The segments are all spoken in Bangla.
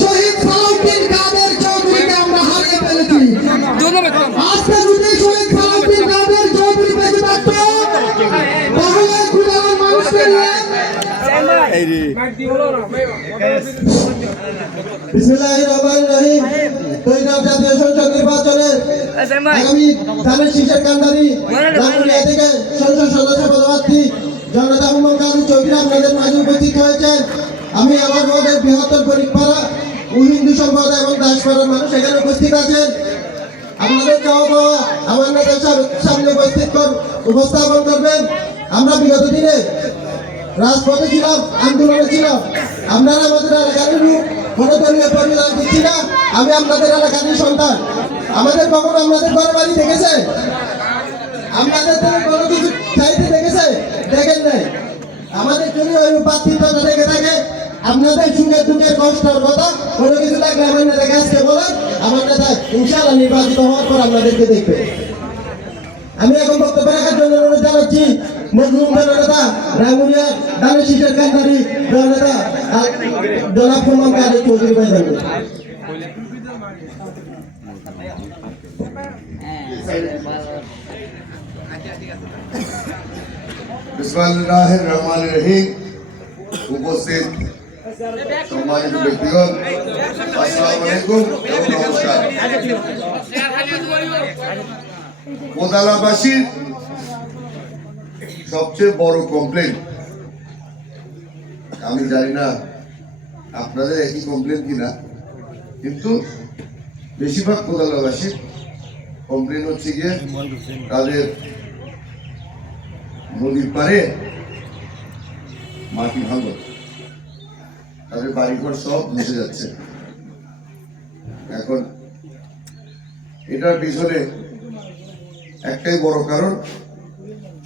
শহীদ সালাউদ্দিন কাদের চৌধুরীকে আমরা হারিয়ে ফেলেছি। আজকে যদি শহীদ সালাউদ্দিন কাদের চৌধুরী বেঁচে থাকতো তাহলে খুদার মানুষকে বিসমিল্লাহির রহমানির রহিম। তৈরি জাতীয় সংসদ নির্বাচনে আগামী ধানের শীষের কান্ডারি রাঙ্গুনিয়া থেকে সংসদ সদস্য পদপ্রার্থী জনতা মোহাম্মদ কাজী চৌধুরী আপনাদের মাঝে উপস্থিত হয়েছেন। আমি আমার মদের বৃহত্তর পরিপাড়া ও হিন্দু সম্প্রদায় এবং দাসপাড়ার মানুষ এখানে উপস্থিত আছেন। আপনাদের চাওয়া পাওয়া আমার নেতার সামনে উপস্থাপন করবেন। আমরা বিগত দিনে রাজপথে ছিলাম, আন্দোলনে ছিলাম। আপনারা আমাদের এলাকারই লোক, কোনো দলীয় পরিবার দিচ্ছি না। আমি আপনাদের এলাকারই সন্তান। আমাদের কখনো আপনাদের ঘর বাড়ি দেখেছে? আপনাদের কোনো কিছু চাইতে দেখেছে? দেখেন নাই। আমাদের জন্য ওই পার্থিবতা দেখে থাকে। আপনাদের সুখে দুঃখের কষ্টের কথা কোনো কিছু থাকলে আমার নেতাকে আসতে বলেন। আমার নেতা ইনশাআল্লাহ নির্বাচিত হওয়ার পর আপনাদেরকে দেখবে। আমি এখন বক্তব্য রাখার জন্য অনুরোধ জানাচ্ছি মজলুম জননেতা রাঙ্গুনিয়া ধানের শীষের কান্ডারি জননেতা জনাব মোহাম্মদ কাদের চৌধুরী ভাই জানবে। বিসমিল্লাহির রহমানির রহিম। উপস্থিত সম্মানিত ব্যক্তিগণ, আসসালামু আলাইকুম এবং নমস্কার। কোদালাবাসীর সবচেয়ে বড় কমপ্লেন, আমি জানি না আপনাদের একই কমপ্লেন কিনা, কিন্তু বেশিরভাগ কোদালাবাসীর কমপ্লেন হচ্ছে গিয়ে তাদের নদীর পাড়ে মাটি ভাঙল, তাদের বাড়িঘর সব ভেসে যাচ্ছে। এখন এটার পিছনে একটাই বড় কারণ,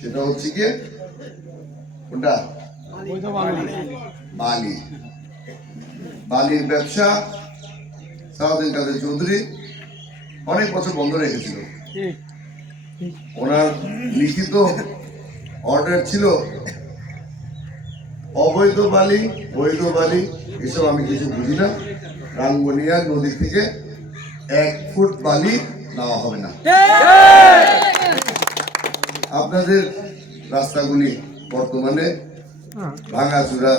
সেটা হচ্ছে গিয়ে কোনটা? বালি। বালির ব্যবসা সালাউদ্দিন কাদের চৌধুরী অনেক বছর বন্ধ রেখেছিল। ওনার লিখিত অর্ডার ছিল অবৈধ বালি, বৈধ বালি এসব আমি কিছু বুঝি না। রাঙ্গুনিয়া নদী থেকে 1 ফুট বালি নেওয়া হবে না। আপনাদের রাস্তাগুলি বর্তমানে ভাঙাচুরা,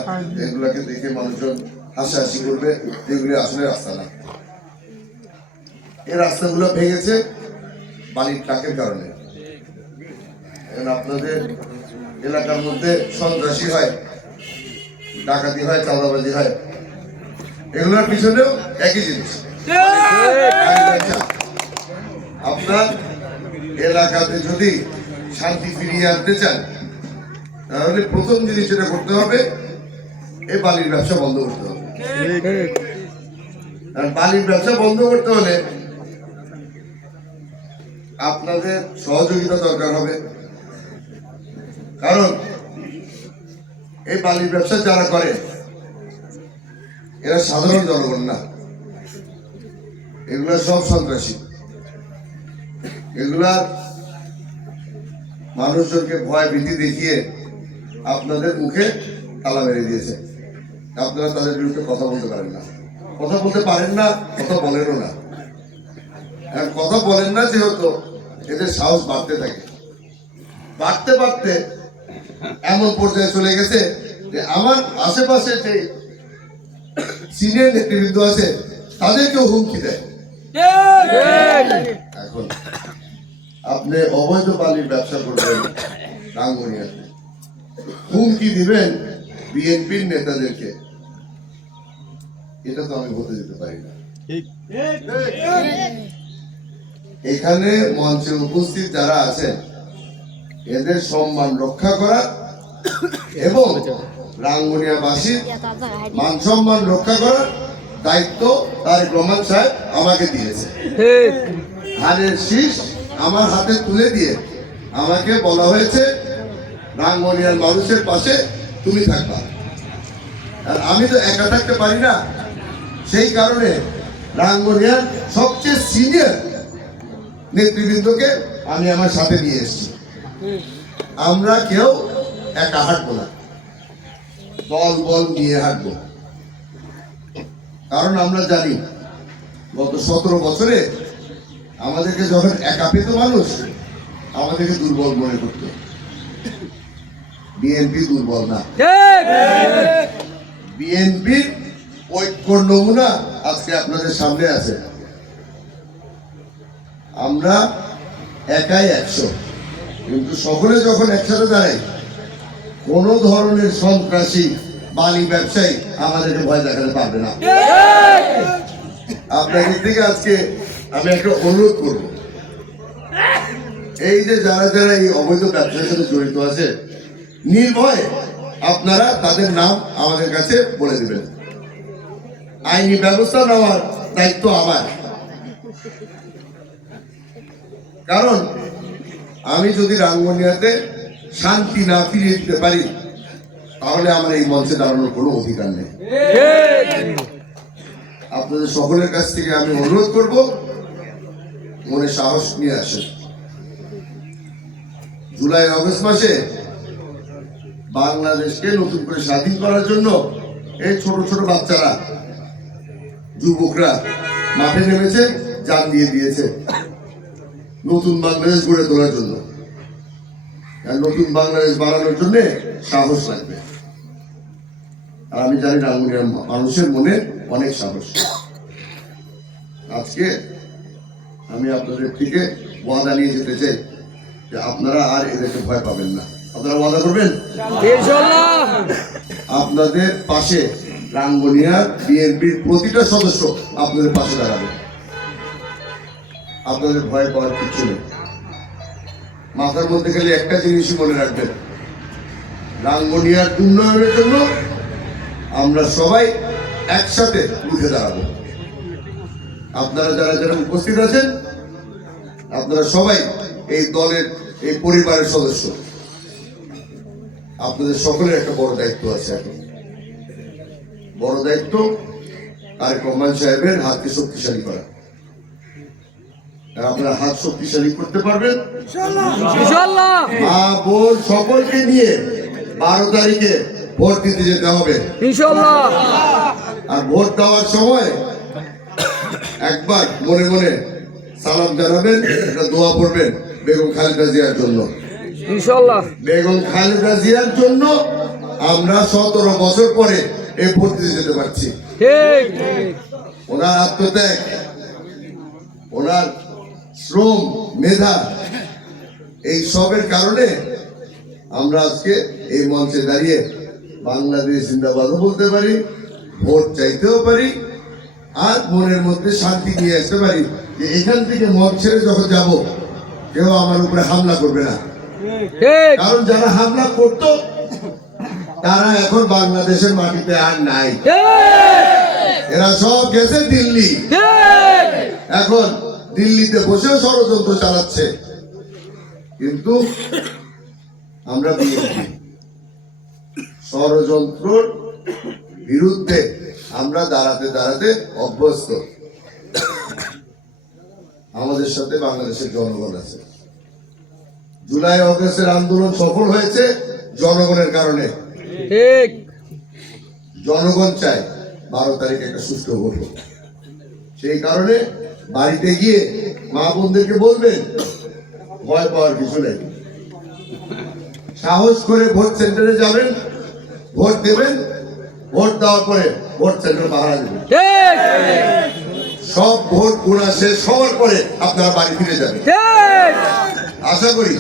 এগুলাকে দেখে মানুষজন হাসাহাসি করবে, এগুলি আসলে রাস্তা না। এই রাস্তাগুলো ভেঙেছে বালির ট্রাকের কারণে। আপনাদের এলাকার মধ্যে সন্ত্রাসী হয়, ডাকাতি হয়, চাঁদাবাজি হয়, এগুলোর পিছনেও একই জিনিস। আপনার এলাকাতে যদি শান্তি ফিরিয়ে আনতে চান, তাহলে প্রথম জিনিস যেটা করতে হবে, এই বালির ব্যবসা বন্ধ করতে হবে। আর বালির ব্যবসা বন্ধ করতে হলে আপনাদের সহযোগিতা দরকার হবে। কারণ এই বালির ব্যবসা যারা করে এরা সাধারণ জনগণ না, এগুলা সব সন্ত্রাসী। এগুলা মানুষজনকে ভয় ভীতি দেখিয়ে আপনাদের মুখে তালা মেরে দিয়েছে। আপনারা তাদের বিরুদ্ধে কথা বলতে পারেন না, কথা বলতে পারেন না, কথা বলেনও না। আর কথা বলেন না যেহেতু এদের সাহস বাড়তে থাকে, বাড়তে বাড়তে এমন পর্যায়ে চলে গেছে যে আমার আশেপাশে যে সিনিয়র নেতৃবৃন্দ আছে তাদেরকেও হুমকি দেয়। এখন আপনি অবৈধ বালির ব্যবসা করবেন রাঙ্গুনিয়াতে, হুমকি দিবেন বিএনপির নেতাদেরকে, এটা তো আমি হতে দিতে পারি না। এখানে মঞ্চে উপস্থিত যারা আছেন এদের সম্মান রক্ষা করা এবং রাঙ্গুনিয়াবাসীর মান সম্মান রক্ষা করার দায়িত্ব তারেক রহমান সাহেব আমাকে দিয়েছে। ধানের শীষ আমার হাতে তুলে দিয়ে আমাকে বলা হয়েছে রাঙ্গুনিয়ার মানুষের পাশে তুমি থাকবা। আর আমি তো একা থাকতে পারি না, সেই কারণে রাঙ্গুনিয়ার সবচেয়ে সিনিয়র নেতৃবৃন্দকে আমি আমার সাথে নিয়ে এসেছি। আমরা কেউ একা হাঁটবো না, দল বল নিয়ে হাঁটবো। কারণ আমরা জানি গত 17 বছরে আমাদেরকে যখন একা পেত মানুষ, আমাদেরকে দুর্বল মনে করত। বিএনপি দুর্বল না, বিএনপির ঐক্যর নমুনা আজকে আপনাদের সামনে আছে। আমরা একাই 100, কিন্তু সকলে যখন একসাথে দাঁড়াই, কোন ধরনের সন্ত্রাসী বালি ব্যবসায়ী আমাদেরকে ভয় দেখাতে পারবে না। আপনাদের থেকে আজকে আমি একটা অনুরোধ করব, এই যে যারা যারা এই অবৈধ ব্যবসার সাথে জড়িত আছে, নির্ভয়ে আপনারা তাদের নাম আমাদের কাছে বলে দেবেন। আইনি ব্যবস্থা নেওয়ার দায়িত্ব আমার। কারণ আমি যদি রাঙ্গুনিয়াতে শান্তি না ফিরিয়ে দিতে পারি, তাহলে আমার এই মঞ্চে দাঁড়ানোর কোনো অধিকার নেই। আপনাদের সকলের কাছ থেকে আমি অনুরোধ করব, মনে সাহস নিয়ে আসেন। জুলাই আগস্ট মাসে বাংলাদেশকে নতুন করে স্বাধীন করার জন্য এই ছোট ছোট বাচ্চারা, যুবকরা মাঠে নেমেছে, জান দিয়ে দিয়েছে নতুন বাংলাদেশ গড়ে তোলার জন্য। আর নতুন বাংলাদেশ বানানোর জন্য সাহস লাগবে। আর আমি জানি রাঙ্গুনিয়ার মানুষের মনে অনেক সাহস। আজকে আমি আপনাদের থেকে ওয়াদা নিয়ে যেতে চাই যে আপনারা আর এদেরকে ভয় পাবেন না। আপনারা ওয়াদা করবেন? আপনাদের পাশে রাঙ্গুনিয়ার বিএনপির প্রতিটা সদস্য আপনাদের পাশে দাঁড়াবে। আপনাদের ভয় পাওয়ার কিছু নেই। মাথার মধ্যে খালি একটা জিনিসই মনে রাখবেন, রাঙ্গুনিয়ার উন্নয়নের জন্য আমরা সবাই একসাথে উঠে দাঁড়াবো। আপনারা যারা যারা উপস্থিত আছেন, আপনারা সবাই এই দলের, এই পরিবারের সদস্য। আপনাদের সকলের একটা বড় দায়িত্ব আছে। এখন বড় দায়িত্ব তারেক রহমান সাহেবের হাতকে শক্তিশালী করা। আপনারা হাত শক্তিশালী করতে পারবেন ইনশাআল্লাহ। মা বোন সকলকে নিয়ে 12 তারিখে ভোট দিতে যেতে হবে ইনশাআল্লাহ। আর ভোট দেওয়ার সময় একবার মনে মনে সালাম জানাবেন, একটা দোয়া পড়বেন বেগম খালেদা জিয়ার জন্য ইনশাআল্লাহ। বেগম খালেদা জিয়ার জন্য আমরা 17 বছর পরে এই ভোট দিতে যেতে পারছি। ঠিক, ওনার আত্মত্যাগ, ওনার শ্রম, মেধা, এই সবের কারণে আমরা আজকে এই মঞ্চে দাঁড়িয়ে বাংলাদেশ জিন্দাবাদও বলতে পারি, ভোট চাইতেও পারি, আর মনের মধ্যে শান্তি নিয়ে আসতে পারি যে এখান থেকে মঞ্চ ছেড়ে যখন যাব, কেউ আমার উপরে হামলা করবে না। কারণ যারা হামলা করত তারা এখন বাংলাদেশের মাটিতে আর নাই। এরা সব গেছে দিল্লি। এখন দিল্লিতে বসেও ষড়যন্ত্র চালাচ্ছে। কিন্তু আমরা ষড়যন্ত্রের বিরুদ্ধে আমরা দাঁড়াতে দাঁড়াতে অভ্যস্ত। আমাদের সাথে বাংলাদেশের জনগণ আছে। জুলাই আগস্টের আন্দোলন সফল হয়েছে জনগণের কারণে। ঠিক, জনগণ চায় 12 তারিখে একটা সুষ্ঠু ভোট হোক। সেই কারণে বাড়িতে গিয়ে মা বোনদেরকে বলবেন, ভয় পাওয়ার কিছু নেই। সাহস করে ভোট সেন্টারে যাবেন, ভোট দেবেন। ভোট দেওয়ার পরে ভোট সেন্টার পাহারা দেবেন। সব ভোট গোনা শেষ হওয়ার পরে আপনারা বাড়ি ফিরে যাবেন। আশা করি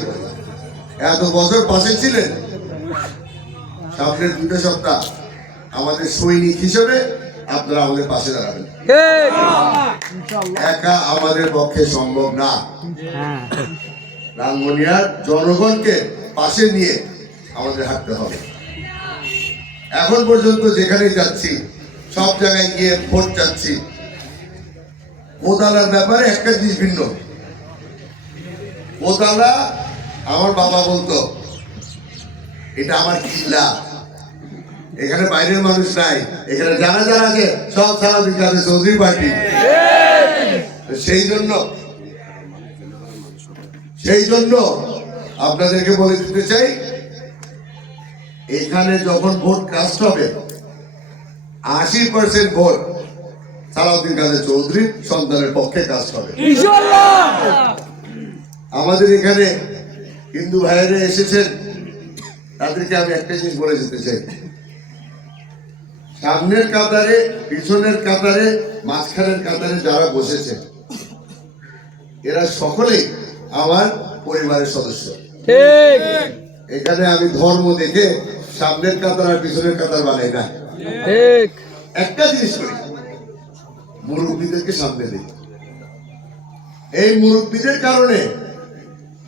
এত বছর পাশে ছিলেন, সামনের 2 সপ্তাহ আমাদের সৈনিক হিসেবে আপনারা আমাদের পাশে দাঁড়াবেন। একা আমাদের পক্ষে সম্ভব না। রাঙ্গুনিয়ার জনগণকে পাশে নিয়ে আমাদের হাঁটতে হবে। এখন পর্যন্ত যেখানে যাচ্ছি, সব জায়গায় গিয়ে ভোট চাচ্ছি। কোদালার ব্যাপারে একটা জিনিস ভিন্ন। কোদালা আমার বাবা বলতো, এটা আমার কিল্লা, এখানে বাইরের মানুষ নাই, এখানে যারা যারা আছে সব সালাউদ্দিন কাদের চৌধুরী পার্টি। সেই জন্য আপনাদেরকে বলে দিতে চাই, এখানে যখন ভোট কাস্ট হবে 80% ভোট সালাউদ্দিন কাদের চৌধুরী সন্তানের পক্ষে কাস্ট হবে। আমাদের এখানে হিন্দু ভাইয়েরা এসেছেন, তাদেরকে আমি একটা জিনিস বলে যেতে চাই, সামনের কাতারে, পিছনের কাতারে, মাঝখানের কাতারে যারা বসেছে এরা সকলেই আমার পরিবারের সদস্য। এখানে আমি ধর্ম দেখে সামনের কাতার আর পিছনের কাতার বানাই না। একটা জিনিস করি, মুরব্বীদেরকে সামনে দিই। এই মুরব্বীদের কারণে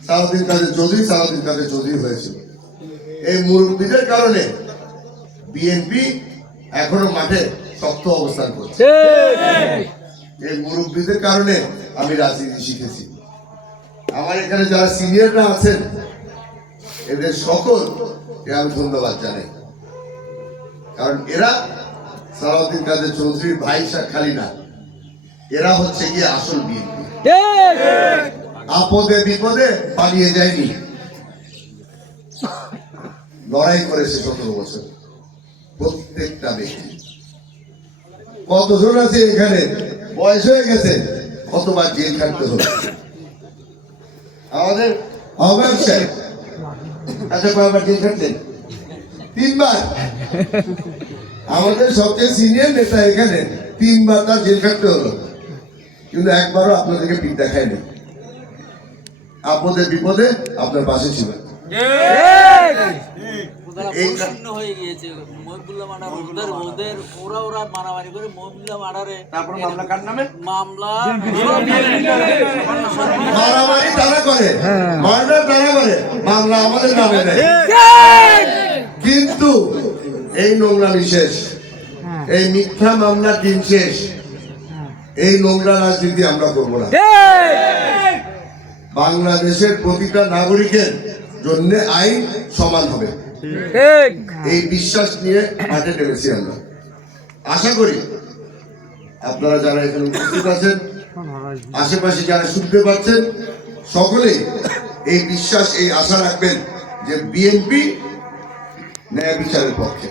সালাউদ্দিন কাদের চৌধুরী হয়েছিল। এই মুরব্বীদের কারণে বিএনপি এখনো মাঠে শক্ত অবস্থান করছে। এই মুরব্বীদের কারণে আমি রাজনীতি শিখেছি। আমার এখানে যারা সিনিয়ররা আছেন এদের সকলকে আমি ধন্যবাদ জানাই, কারণ এরা সালাউদ্দিন কাদের চৌধুরীর ভাই খালি না, এরা হচ্ছে গিয়ে আসল বিএনপি। আপদে বিপদে পালিয়ে যায়নি, লড়াই করেছে 17 বছর প্রত্যেকটা ব্যক্তি। কতজন আছে এখানে বয়স হয়ে গেছে, কতবার জেল খাটতে হলো। আমাদের আহ্বায়ক সাহেব আচ্ছা কয়বার জেল খাটতেন? 3 বার। আমাদের সবচেয়ে সিনিয়র নেতা এখানে 3 বার তার জেল খাটতে হলো, কিন্তু একবারও আপনাদেরকে পিঠ দেখায়নি। আপদে বিপদে আপনার পাশে ছিল। মারামারি তারা করে, মার্ডার তারা করে, মামলা আমাদের নামে নেয়। কিন্তু এই নোংরামি শেষ, এই মিথ্যা মামলার দিন শেষ। এই নোংরা রাজনীতি আমরা করবো না। বাংলাদেশের প্রতিটা নাগরিকের জন্য আইন সমান হবে, এই বিশ্বাস নিয়ে মাঠে নেমেছি আমরা। আশা করি আপনারা যারা এখানে উপস্থিত আছেন, আশেপাশে যারা শুনতে পাচ্ছেন, সকলেই এই বিশ্বাস, এই আশা রাখবেন যে বিএনপি ন্যায় বিচারের পক্ষে।